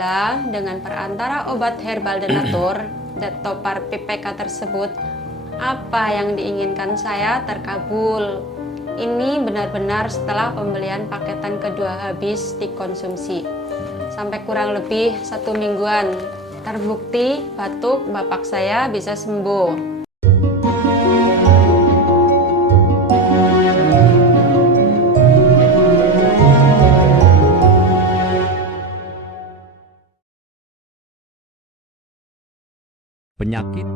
Alhamdulillah dengan perantara obat herbal Denatur, Detopar PPK tersebut, apa yang diinginkan saya terkabul. Ini benar-benar setelah pembelian paketan kedua habis dikonsumsi. Sampai kurang lebih 1 mingguan, terbukti batuk bapak saya bisa sembuh. Penyakit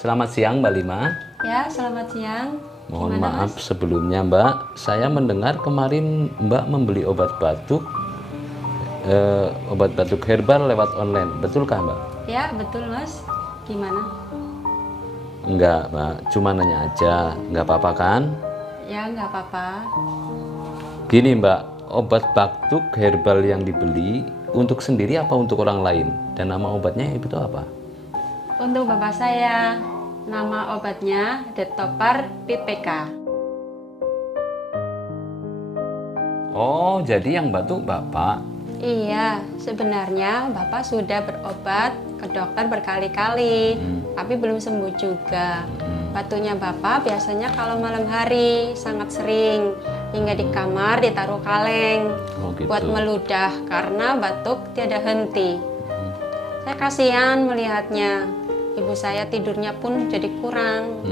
Selamat siang Mbak Lima. Ya, selamat siang. Mohon Gimana, maaf Mas? sebelumnya Mbak, saya mendengar kemarin Mbak membeli obat batuk herbal lewat online, betulkah Mbak? Ya, betul Mas. Gimana? Enggak Mbak, cuma nanya aja, nggak apa-apa kan? Ya, nggak apa-apa. Gini Mbak, obat batuk herbal yang dibeli untuk sendiri apa untuk orang lain? Dan nama obatnya itu apa? Untuk bapak saya, nama obatnya Detopar PPK. Oh, jadi yang batuk Bapak? Iya, sebenarnya bapak sudah berobat ke dokter berkali-kali, tapi belum sembuh juga. Batuknya bapak biasanya kalau malam hari sangat sering, hingga di kamar ditaruh kaleng Oh gitu. buat meludah karena batuk tiada henti. Saya kasihan melihatnya. Ibu saya tidurnya pun jadi kurang.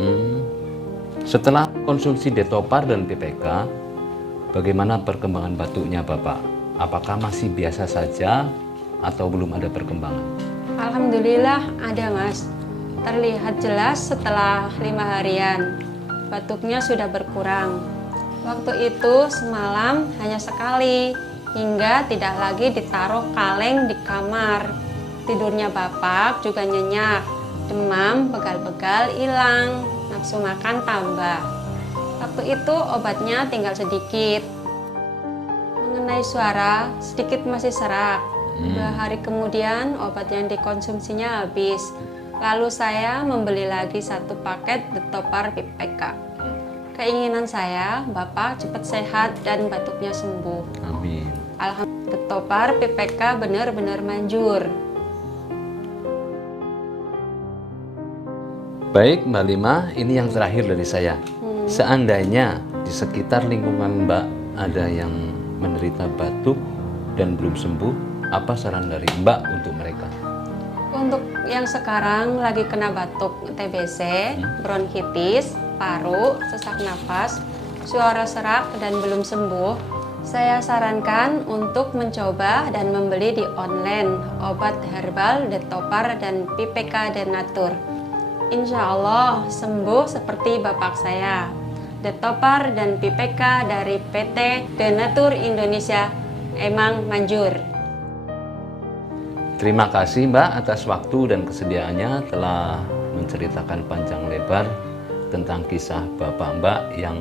Setelah konsumsi Detopar dan PPK, bagaimana perkembangan batuknya Bapak? Apakah masih biasa saja atau belum ada perkembangan? Alhamdulillah ada Mas. Terlihat jelas setelah 5 harian. Batuknya sudah berkurang. Waktu itu semalam hanya sekali, hingga tidak lagi ditaruh kaleng di kamar. Tidurnya bapak juga nyenyak, demam, pegal-pegal hilang, nafsu makan tambah. Waktu itu obatnya tinggal sedikit. Mengenai suara, sedikit masih serak. 2 hari kemudian obat yang dikonsumsinya habis. Lalu saya membeli lagi 1 paket Detopar PPK. Keinginan saya, bapak cepat sehat dan batuknya sembuh. Amin. Alhamdulillah, Detopar PPK benar-benar manjur. Baik Mbak Lima, ini yang terakhir dari saya. Seandainya di sekitar lingkungan Mbak ada yang menderita batuk dan belum sembuh, apa saran dari Mbak untuk mereka? Untuk yang sekarang lagi kena batuk TBC, bronkitis, paru, sesak napas, suara serak dan belum sembuh, saya sarankan untuk mencoba dan membeli di online obat herbal Detopar dan PPK Denatur. Insya Allah sembuh seperti bapak saya. Detopar dan PPK dari PT Denatur Indonesia emang manjur. Terima kasih Mbak atas waktu dan kesediaannya telah menceritakan panjang lebar tentang kisah Bapak Mbak yang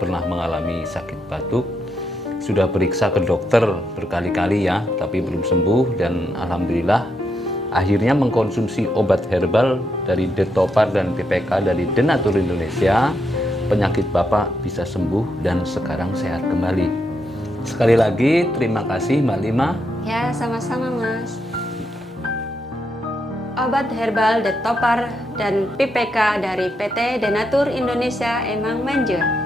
pernah mengalami sakit batuk. Sudah periksa ke dokter berkali-kali ya, tapi belum sembuh, dan alhamdulillah akhirnya mengkonsumsi obat herbal dari Detopar dan PPK dari Denatur Indonesia. Penyakit Bapak bisa sembuh dan sekarang sehat kembali. Sekali lagi terima kasih Mbak Lima. Ya, sama-sama Mas. Obat herbal Detopar dan PPK dari PT Denatur Indonesia emang manjur.